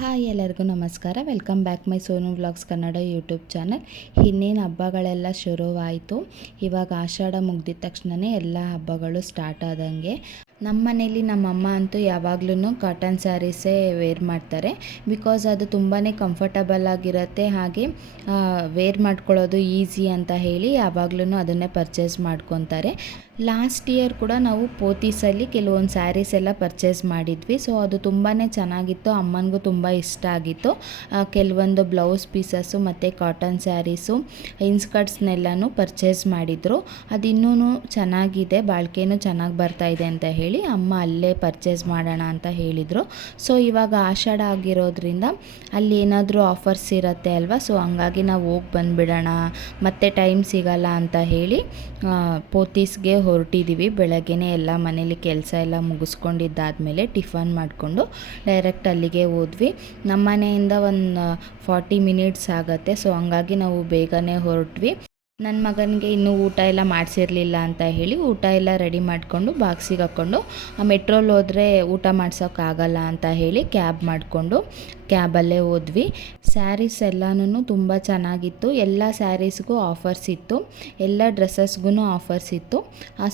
Hi ಎಲ್ಲರಿಗೂ ನಮಸ್ಕಾರ. Welcome back my Sonu vlogs Kannada YouTube channel. ಇನ್ನೇನು ಹಬ್ಬಗಳೆಲ್ಲ ಶುರುವಾಯಿತು. ಇವಾಗ ಆಷಾಢ ಮುಗ್ದಿದ ತಕ್ಷಣವೇ ಎಲ್ಲ ಹಬ್ಬಗಳು ಸ್ಟಾರ್ಟ್ ಆದಂಗೆ. ನಮ್ಮ ಮನೇಲಿ ನಮ್ಮಮ್ಮ ಅಂತೂ ಯಾವಾಗ್ಲೂ ಕಾಟನ್ ಸ್ಯಾರೀಸೇ ವೇರ್ ಮಾಡ್ತಾರೆ. ಬಿಕಾಸ್ ಅದು ತುಂಬಾ ಕಂಫರ್ಟಬಲ್ ಆಗಿರುತ್ತೆ, ಹಾಗೆ ವೇರ್ ಮಾಡ್ಕೊಳ್ಳೋದು ಈಸಿ ಅಂತ ಹೇಳಿ ಯಾವಾಗ್ಲೂ ಅದನ್ನೇ ಪರ್ಚೇಸ್ ಮಾಡ್ಕೊತಾರೆ. ಲಾಸ್ಟ್ ಇಯರ್ ಕೂಡ ನಾವು ಪೋತೀಸಲ್ಲಿ ಕೆಲವೊಂದು ಸ್ಯಾರೀಸ್ ಎಲ್ಲ ಪರ್ಚೇಸ್ ಮಾಡಿದ್ವಿ. ಸೊ ಅದು ತುಂಬಾ ಚೆನ್ನಾಗಿತ್ತು, ಅಮ್ಮನಿಗೂ ತುಂಬ ಇಷ್ಟ ಆಗಿತ್ತು. ಕೆಲವೊಂದು ಬ್ಲೌಸ್ ಪೀಸಸ್ಸು ಮತ್ತು ಕಾಟನ್ ಸ್ಯಾರೀಸು, ಇನ್ಸ್ಕರ್ಟ್ಸ್ನೆಲ್ಲನೂ ಪರ್ಚೇಸ್ ಮಾಡಿದರು. ಅದು ಇನ್ನೂ ಚೆನ್ನಾಗಿದೆ, ಬಾಳಿಕೆನೂ ಚೆನ್ನಾಗಿ ಬರ್ತಾಯಿದೆ ಅಂತ ಹೇಳಿ ಅಮ್ಮ ಅಲ್ಲೇ ಪರ್ಚೇಸ್ ಮಾಡೋಣ ಅಂತ ಹೇಳಿದರು. ಸೊ ಇವಾಗ ಆಷಾಢ ಆಗಿರೋದ್ರಿಂದ ಅಲ್ಲಿ ಏನಾದರೂ ಆಫರ್ಸ್ ಇರುತ್ತೆ ಅಲ್ವಾ, ಸೊ ಹಂಗಾಗಿ ನಾವು ಹೋಗಿ ಬಂದುಬಿಡೋಣ, ಮತ್ತೆ ಟೈಮ್ ಸಿಗಲ್ಲ ಅಂತ ಹೇಳಿ ಪೋತೀಸ್ಗೆ ಹೊರಟಿದ್ದೀವಿ. ಬೆಳಗ್ಗೆನೇ ಎಲ್ಲ ಮನೇಲಿ ಕೆಲಸ ಎಲ್ಲ ಮುಗಿಸ್ಕೊಂಡಿದ್ದಾದಮೇಲೆ ಟಿಫನ್ ಮಾಡಿಕೊಂಡು ಡೈರೆಕ್ಟ್ ಅಲ್ಲಿಗೆ ಹೋದ್ವಿ. ನಮ್ಮ ಮನೆಯಿಂದ ಒಂದು 40 ಮಿನಿಟ್ಸ್ ಆಗುತ್ತೆ. ಸೊ ಹಂಗಾಗಿ ನಾವು ಬೇಗನೆ ಹೊರಟ್ವಿ. ನನ್ನ ಮಗನಿಗೆ ಇನ್ನೂ ಊಟ ಎಲ್ಲ ಮಾಡಿಸಿರಲಿಲ್ಲ ಅಂತ ಹೇಳಿ ಊಟ ಎಲ್ಲ ರೆಡಿ ಮಾಡಿಕೊಂಡು ಬಾಕ್ಸಿಗೆ ಹಾಕ್ಕೊಂಡು ಮೆಟ್ರೋಲ್ಲಿ ಹೋದರೆ ಊಟ ಮಾಡ್ಸೋಕ್ಕಾಗಲ್ಲ ಅಂತ ಹೇಳಿ ಕ್ಯಾಬ್ ಮಾಡಿಕೊಂಡು ಕ್ಯಾಬಲ್ಲೇ ಹೋದ್ವಿ. ಸ್ಯಾರೀಸ್ ಎಲ್ಲನೂ ತುಂಬ ಚೆನ್ನಾಗಿತ್ತು. ಎಲ್ಲ ಸ್ಯಾರೀಸ್ಗೂ ಆಫರ್ಸ್ ಇತ್ತು, ಎಲ್ಲ ಡ್ರೆಸ್ಸಸ್ಗೂ ಆಫರ್ಸ್ ಇತ್ತು.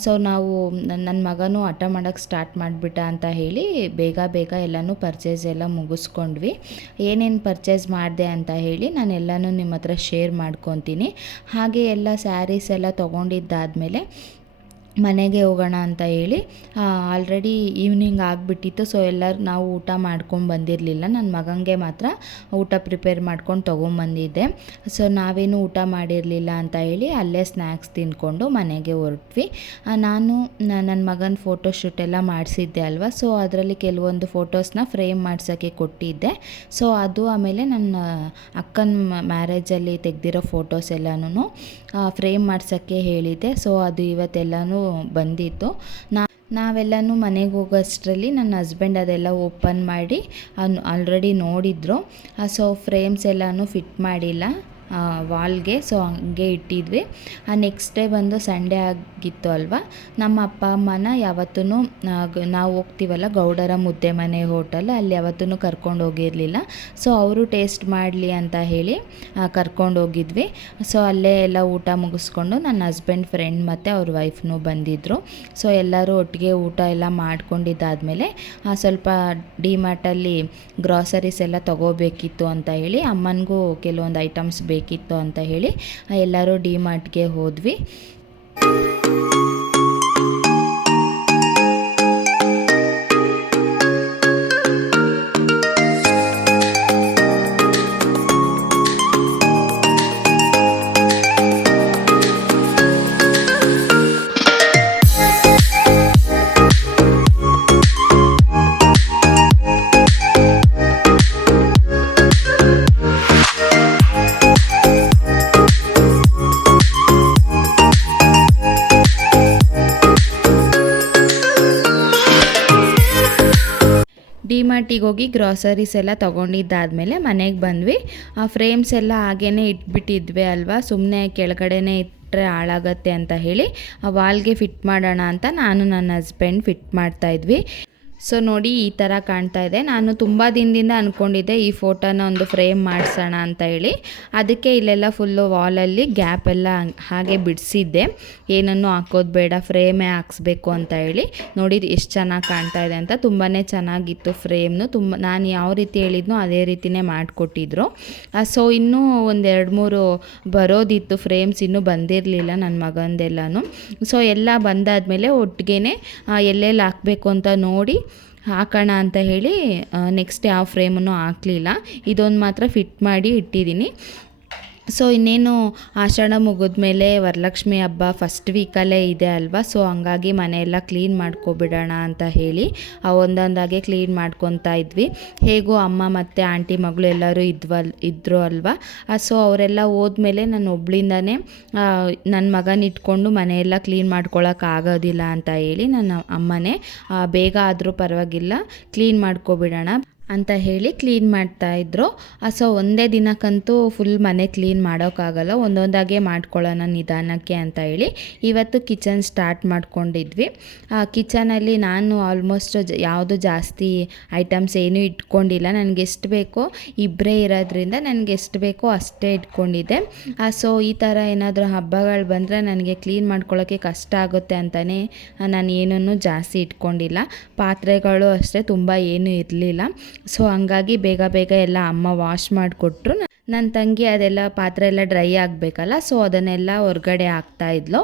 ಸೊ ನಾವು ನನ್ನ ಮಗನೂ ಹಠ ಮಾಡೋಕ್ಕೆ ಸ್ಟಾರ್ಟ್ ಮಾಡಿಬಿಟ್ಟ ಅಂತ ಹೇಳಿ ಬೇಗ ಎಲ್ಲನೂ ಪರ್ಚೇಸ್ ಎಲ್ಲ ಮುಗಿಸ್ಕೊಂಡ್ವಿ. ಏನೇನು ಪರ್ಚೇಸ್ ಮಾಡಿದೆ ಅಂತ ಹೇಳಿ ನಾನು ಎಲ್ಲನೂ ನಿಮ್ಮ ಹತ್ರ ಶೇರ್ ಮಾಡ್ಕೊತೀನಿ. ಹಾಗೆ ಎಲ್ಲ ಸ್ಯಾರೀಸ್ ಎಲ್ಲ ತೊಗೊಂಡಿದ್ದಾದಮೇಲೆ ಮನೆಗೆ ಹೋಗೋಣ ಅಂತ ಹೇಳಿ ಆಲ್ರೆಡಿ ಈವ್ನಿಂಗ್ ಆಗಿಬಿಟ್ಟಿತ್ತು. ಸೊ ಎಲ್ಲರೂ ನಾವು ಊಟ ಮಾಡ್ಕೊಂಡು ಬಂದಿರಲಿಲ್ಲ. ನನ್ನ ಮಗನಿಗೆ ಮಾತ್ರ ಊಟ ಪ್ರಿಪೇರ್ ಮಾಡ್ಕೊಂಡು ತೊಗೊಂಬಂದಿದ್ದೆ. ಸೊ ನಾವೇನು ಊಟ ಮಾಡಿರಲಿಲ್ಲ ಅಂತ ಹೇಳಿ ಅಲ್ಲೇ ಸ್ನ್ಯಾಕ್ಸ್ ತಿಂದ್ಕೊಂಡು ಮನೆಗೆ ಹೊರಟ್ವಿ. ನಾನು ನನ್ನ ಮಗನ ಫೋಟೋಶೂಟ್ ಎಲ್ಲ ಮಾಡಿಸಿದ್ದೆ ಅಲ್ವಾ, ಸೊ ಅದರಲ್ಲಿ ಕೆಲವೊಂದು ಫೋಟೋಸ್ನ ಫ್ರೇಮ್ ಮಾಡ್ಸೋಕ್ಕೆ ಕೊಟ್ಟಿದ್ದೆ. ಸೊ ಅದು ಆಮೇಲೆ ನನ್ನ ಅಕ್ಕನ ಮ್ಯಾರೇಜಲ್ಲಿ ತೆಗೆದಿರೋ ಫೋಟೋಸ್ ಎಲ್ಲನೂ ಫ್ರೇಮ್ ಮಾಡ್ಸೋಕ್ಕೆ ಹೇಳಿದ್ದೆ. ಸೊ ಅದು ಇವತ್ತೆಲ್ಲನೂ ಬಂದಿತ್ತು. ನಾವೆಲ್ಲನೂ ಮನೆಗೆ ಹೋಗೋಷ್ಟರಲ್ಲಿ ನನ್ನ ಹಸ್ಬೆಂಡ್ ಅದೆಲ್ಲ ಓಪನ್ ಮಾಡಿ ಆಲ್ರೆಡಿ ನೋಡಿದ್ರು. ಸೊ ಫ್ರೇಮ್ಸ್ ಎಲ್ಲನೂ ಫಿಟ್ ಮಾಡಿಲ್ಲ ವಾಲ್ಗೆ, ಸೊ ಹಂಗೆ ಇಟ್ಟಿದ್ವಿ. ನೆಕ್ಸ್ಟ್ ಡೇ ಬಂದು ಸಂಡೇ ಆಗಿತ್ತು ಅಲ್ವಾ, ನಮ್ಮ ಅಪ್ಪ ಅಮ್ಮನ ಯಾವತ್ತೂ ನಾವು ಹೋಗ್ತೀವಲ್ಲ ಗೌಡರ ಮುದ್ದೆ ಮನೆ ಹೋಟೆಲ್, ಅಲ್ಲಿ ಯಾವತ್ತೂ ಕರ್ಕೊಂಡು ಹೋಗಿರಲಿಲ್ಲ. ಸೊ ಅವರು ಟೇಸ್ಟ್ ಮಾಡಲಿ ಅಂತ ಹೇಳಿ ಕರ್ಕೊಂಡು ಹೋಗಿದ್ವಿ. ಸೊ ಅಲ್ಲೇ ಎಲ್ಲ ಊಟ ಮುಗಿಸ್ಕೊಂಡು ನನ್ನ ಹಸ್ಬೆಂಡ್ ಫ್ರೆಂಡ್ ಮತ್ತು ಅವ್ರ ವೈಫ್ನೂ ಬಂದಿದ್ದರು. ಸೊ ಎಲ್ಲರೂ ಒಟ್ಟಿಗೆ ಊಟ ಎಲ್ಲ ಮಾಡ್ಕೊಂಡಿದ್ದಾದಮೇಲೆ ಸ್ವಲ್ಪ ಡಿಮಾರ್ಟಲ್ಲಿ ಗ್ರಾಸರೀಸ್ ಎಲ್ಲ ತೊಗೋಬೇಕಿತ್ತು ಅಂತ ಹೇಳಿ ಅಮ್ಮನಿಗೂ ಕೆಲವೊಂದು ಐಟಮ್ಸ್ ಬೇಕಿತ್ತು ಅಂತ ಹೇಳಿ ಎಲ್ಲರೂ ಡಿಮಾರ್ಟ್ಗೆ ಹೋದ್ವಿ. ಡಿಮಾರ್ಟಿಗೆ ಹೋಗಿ ಗ್ರಾಸರೀಸ್ ಎಲ್ಲ ತೊಗೊಂಡಿದ್ದಾದಮೇಲೆ ಮನೆಗೆ ಬಂದ್ವಿ. ಫ್ರೇಮ್ಸ್ ಎಲ್ಲ ಹಾಗೇ ಇಟ್ಬಿಟ್ಟಿದ್ವಿ ಅಲ್ವಾ, ಸುಮ್ಮನೆ ಕೆಳಗಡೆನೇ ಇಟ್ಟರೆ ಹಾಳಾಗತ್ತೆ ಅಂತ ಹೇಳಿ ವಾಲ್ಗೆ ಫಿಟ್ ಮಾಡೋಣ ಅಂತ ನಾನು ನನ್ನ ಹಸ್ಬೆಂಡ್ ಫಿಟ್ ಮಾಡ್ತಾಯಿದ್ವಿ. ಸೊ ನೋಡಿ ಈ ಥರ ಕಾಣ್ತಾ ಇದೆ. ನಾನು ತುಂಬ ದಿನದಿಂದ ಅಂದ್ಕೊಂಡಿದ್ದೆ ಈ ಫೋಟೋನ ಒಂದು ಫ್ರೇಮ್ ಮಾಡಿಸೋಣ ಅಂತ ಹೇಳಿ. ಅದಕ್ಕೆ ಇಲ್ಲೆಲ್ಲ ಫುಲ್ಲು ವಾಲಲ್ಲಿ ಗ್ಯಾಪ್ ಎಲ್ಲ ಹಾಗೆ ಬಿಡಿಸಿದ್ದೆ, ಏನನ್ನು ಹಾಕೋದು ಬೇಡ, ಫ್ರೇಮೇ ಹಾಕ್ಸ್ಬೇಕು ಅಂತ ಹೇಳಿ. ನೋಡಿ ಎಷ್ಟು ಚೆನ್ನಾಗಿ ಕಾಣ್ತಾ ಇದೆ ಅಂತ. ತುಂಬಾ ಚೆನ್ನಾಗಿತ್ತು ಫ್ರೇಮ್ನು. ನಾನು ಯಾವ ರೀತಿ ಹೇಳಿದ್ನೋ ಅದೇ ರೀತಿಯೇ ಮಾಡಿಕೊಟ್ಟಿದ್ರು. ಸೊ ಇನ್ನೂ ಒಂದು 2-3 ಬರೋದಿತ್ತು, ಫ್ರೇಮ್ಸ್ ಇನ್ನೂ ಬಂದಿರಲಿಲ್ಲ ನನ್ನ ಮಗಂದೆಲ್ಲನೂ. ಸೊ ಎಲ್ಲ ಬಂದಾದಮೇಲೆ ಒಟ್ಟಿಗೆ ಎಲ್ಲೆಲ್ಲಿ ಹಾಕಬೇಕು ಅಂತ ನೋಡಿ ಹಾಕೋಣ ಅಂತ ಹೇಳಿ ನೆಕ್ಸ್ಟ್ ಯಾವ ಫ್ರೇಮನ್ನು ಹಾಕಲಿಲ್ಲ. ಇದೊಂದು ಮಾತ್ರ ಫಿಟ್ ಮಾಡಿ ಇಟ್ಟಿದ್ದೀನಿ. ಸೊ ಇನ್ನೇನು ಆಷಾಢ ಮುಗಿದ್ಮೇಲೆ ವರಲಕ್ಷ್ಮಿ ಹಬ್ಬ ಫಸ್ಟ್ ವೀಕಲ್ಲೇ ಇದೆ ಅಲ್ವಾ, ಸೊ ಹಂಗಾಗಿ ಮನೆಯೆಲ್ಲ ಕ್ಲೀನ್ ಮಾಡ್ಕೊಬಿಡೋಣ ಅಂತ ಹೇಳಿ ಒಂದೊಂದಾಗೆ ಕ್ಲೀನ್ ಮಾಡ್ಕೊತಾ ಇದ್ವಿ. ಹೇಗೂ ಅಮ್ಮ ಮತ್ತು ಆಂಟಿ ಮಗಳು ಎಲ್ಲರೂ ಇದ್ದರು ಅಲ್ವಾ. ಸೊ ಅವರೆಲ್ಲ ಹೋದ್ಮೇಲೆ ನಾನು ಒಬ್ಳಿಂದನೇ ನನ್ನ ಮಗನ ಇಟ್ಕೊಂಡು ಮನೆಯೆಲ್ಲ ಕ್ಲೀನ್ ಮಾಡ್ಕೊಳಕ್ಕಾಗೋದಿಲ್ಲ ಅಂತ ಹೇಳಿ ನನ್ನ ಅಮ್ಮನೇ ಬೇಗ ಆದರೂ ಪರವಾಗಿಲ್ಲ ಕ್ಲೀನ್ ಮಾಡ್ಕೊಬಿಡೋಣ, ಅಂತ ಹೇಳಿ ಕ್ಲೀನ್ ಮಾಡ್ತಾಯಿದ್ರು. ಸೊ ಒಂದೇ ದಿನಕ್ಕಂತೂ ಫುಲ್ ಮನೆ ಕ್ಲೀನ್ ಮಾಡೋಕ್ಕಾಗಲ್ಲ, ಒಂದೊಂದಾಗೆ ಮಾಡ್ಕೊಳ್ಳೋಣ ನಿಧಾನಕ್ಕೆ ಅಂತ ಹೇಳಿ ಇವತ್ತು ಕಿಚನ್ ಸ್ಟಾರ್ಟ್ ಮಾಡ್ಕೊಂಡಿದ್ವಿ. ಕಿಚನಲ್ಲಿ ನಾನು ಆಲ್ಮೋಸ್ಟ್ ಯಾವುದು ಜಾಸ್ತಿ ಐಟಮ್ಸ್ ಏನೂ ಇಟ್ಕೊಂಡಿಲ್ಲ. ನನಗೆ ಎಷ್ಟು ಬೇಕೋ, ಇಬ್ಬರೇ ಇರೋದ್ರಿಂದ ನನಗೆ ಎಷ್ಟು ಬೇಕೋ ಅಷ್ಟೇ ಇಟ್ಕೊಂಡಿದ್ದೆ. ಸೊ ಈ ಥರ ಏನಾದರೂ ಹಬ್ಬಗಳು ಬಂದರೆ ನನಗೆ ಕ್ಲೀನ್ ಮಾಡ್ಕೊಳ್ಳೋಕ್ಕೆ ಕಷ್ಟ ಆಗುತ್ತೆ ಅಂತಲೇ ನಾನು ಏನನ್ನೂ ಜಾಸ್ತಿ ಇಟ್ಕೊಂಡಿಲ್ಲ. ಪಾತ್ರೆಗಳು ಅಷ್ಟೇ ತುಂಬ ಏನೂ ಇರಲಿಲ್ಲ. ಸೊ ಹಂಗಾಗಿ ಬೇಗ ಬೇಗ ಎಲ್ಲ ಅಮ್ಮ ವಾಶ್ ಮಾಡಿಕೊಟ್ರು. ನನ್ನ ತಂಗಿ ಅದೆಲ್ಲ ಪಾತ್ರೆ ಎಲ್ಲ ಡ್ರೈ ಆಗಬೇಕಲ್ಲ, ಸೊ ಅದನ್ನೆಲ್ಲ ಹೊರಗಡೆ ಹಾಕ್ತಾಯಿದ್ಲು.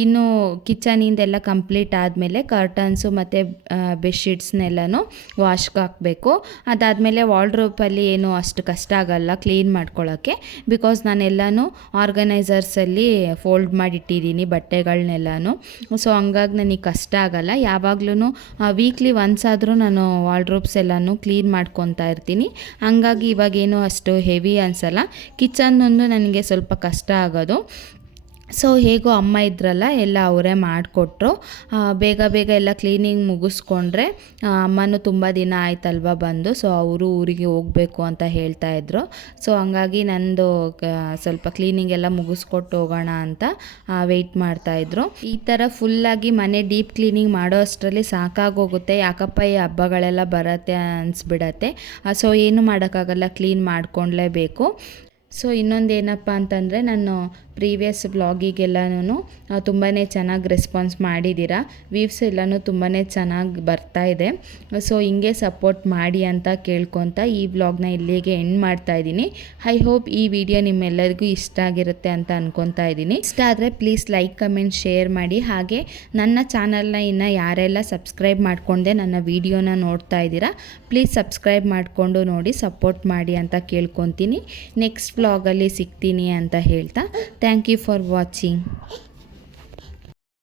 ಇನ್ನು ಕಿಚನಿಂದೆಲ್ಲ ಕಂಪ್ಲೀಟ್ ಆದಮೇಲೆ ಕರ್ಟನ್ಸು ಮತ್ತು ಬೆಡ್ಶೀಟ್ಸ್ನೆಲ್ಲನೂ ವಾಶ್ಗೆ ಹಾಕಬೇಕು. ಅದಾದಮೇಲೆ ವಾರ್ಡ್ರೋಬಲ್ಲಿ ಏನು ಅಷ್ಟು ಕಷ್ಟ ಆಗಲ್ಲ ಕ್ಲೀನ್ ಮಾಡ್ಕೊಳ್ಳೋಕ್ಕೆ, ಬಿಕಾಸ್ ನಾನೆಲ್ಲನೂ ಆರ್ಗನೈಸರ್ಸಲ್ಲಿ ಫೋಲ್ಡ್ ಮಾಡಿಟ್ಟಿದ್ದೀನಿ ಬಟ್ಟೆಗಳನ್ನೆಲ್ಲನೂ. ಸೊ ಹಂಗಾಗಿ ನನಗೆ ಕಷ್ಟ ಆಗಲ್ಲ. ಯಾವಾಗ್ಲೂ ವೀಕ್ಲಿ ಒನ್ಸ್ ಆದರೂ ನಾನು ವಾರ್ಡ್ರೋಬ್ಸ್ ಎಲ್ಲನೂ ಕ್ಲೀನ್ ಮಾಡ್ಕೊತಾ ಇರ್ತೀನಿ. ಹಂಗಾಗಿ ಇವಾಗೇನು ಅಷ್ಟು ಹೆವಿ ಅನಿಸಲ್ಲ. ಕಿಚನ್ನೊಂದು ನನಗೆ ಸ್ವಲ್ಪ ಕಷ್ಟ ಆಗೋದು. ಸೊ ಹೇಗೋ ಅಮ್ಮ ಇದ್ರಲ್ಲ, ಎಲ್ಲ ಅವರೇ ಮಾಡಿಕೊಟ್ರು. ಬೇಗ ಬೇಗ ಎಲ್ಲ ಕ್ಲೀನಿಂಗ್ ಮುಗಿಸ್ಕೊಂಡ್ರೆ ಅಮ್ಮನೂ ತುಂಬ ದಿನ ಆಯ್ತಲ್ವ ಬಂದು, ಸೊ ಅವರು ಊರಿಗೆ ಹೋಗಬೇಕು ಅಂತ ಹೇಳ್ತಾಯಿದ್ರು. ಸೊ ಹಂಗಾಗಿ ನಂದು ಸ್ವಲ್ಪ ಕ್ಲೀನಿಂಗ್ ಎಲ್ಲ ಮುಗಿಸ್ಕೊಟ್ಟು ಹೋಗೋಣ ಅಂತ ವೆಯ್ಟ್ ಮಾಡ್ತಾಯಿದ್ರು. ಈ ಥರ ಫುಲ್ಲಾಗಿ ಮನೆ ಡೀಪ್ ಕ್ಲೀನಿಂಗ್ ಮಾಡೋ ಅಷ್ಟರಲ್ಲಿ ಸಾಕಾಗೋಗುತ್ತೆ. ಯಾಕಪ್ಪ ಈ ಹಬ್ಬಗಳೆಲ್ಲ ಬರುತ್ತೆ ಅನಿಸ್ಬಿಡತ್ತೆ. ಸೊ ಏನು ಮಾಡೋಕ್ಕಾಗಲ್ಲ, ಕ್ಲೀನ್ ಮಾಡ್ಕೊಳ್ಲೇಬೇಕು. ಸೊ ಇನ್ನೊಂದು ಏನಪ್ಪ ಅಂತಂದರೆ, ನಾನು ಪ್ರೀವಿಯಸ್ ವ್ಲಾಗಿಗೆಲ್ಲನೂ ತುಂಬಾ ಚೆನ್ನಾಗಿ ರೆಸ್ಪಾನ್ಸ್ ಮಾಡಿದ್ದೀರಾ. ವ್ಯೂವ್ಸ್ ಎಲ್ಲನೂ ತುಂಬಾ ಚೆನ್ನಾಗಿ ಬರ್ತಾಯಿದೆ. ಸೊ ಹಿಂಗೆ ಸಪೋರ್ಟ್ ಮಾಡಿ ಅಂತ ಕೇಳ್ಕೊತ ಈ ವ್ಲಾಗ್ನ ಇಲ್ಲಿಗೆ ಎಂಡ್ ಮಾಡ್ತಾಯಿದ್ದೀನಿ. ಐ ಹೋಪ್ ಈ ವಿಡಿಯೋ ನಿಮ್ಮೆಲ್ಲರಿಗೂ ಇಷ್ಟ ಆಗಿರುತ್ತೆ ಅಂತ ಅನ್ಕೊತಾ ಇದ್ದೀನಿ. ಇಷ್ಟ ಆದರೆ ಪ್ಲೀಸ್ ಲೈಕ್, ಕಮೆಂಟ್, ಶೇರ್ ಮಾಡಿ. ಹಾಗೆ ನನ್ನ ಚಾನಲ್ನ ಇನ್ನು ಯಾರೆಲ್ಲ ಸಬ್ಸ್ಕ್ರೈಬ್ ಮಾಡಿಕೊಂಡೆ ನನ್ನ ವಿಡಿಯೋನ ನೋಡ್ತಾ ಇದ್ದೀರಾ, ಪ್ಲೀಸ್ ಸಬ್ಸ್ಕ್ರೈಬ್ ಮಾಡಿಕೊಂಡು ನೋಡಿ, ಸಪೋರ್ಟ್ ಮಾಡಿ ಅಂತ ಕೇಳ್ಕೊತೀನಿ. ನೆಕ್ಸ್ಟ್ ವ್ಲಾಗಲ್ಲಿ ಸಿಗ್ತೀನಿ ಅಂತ ಹೇಳ್ತಾ, ಥ್ಯಾಂಕ್ ಯು ಫಾರ್ ವಾಚಿಂಗ್.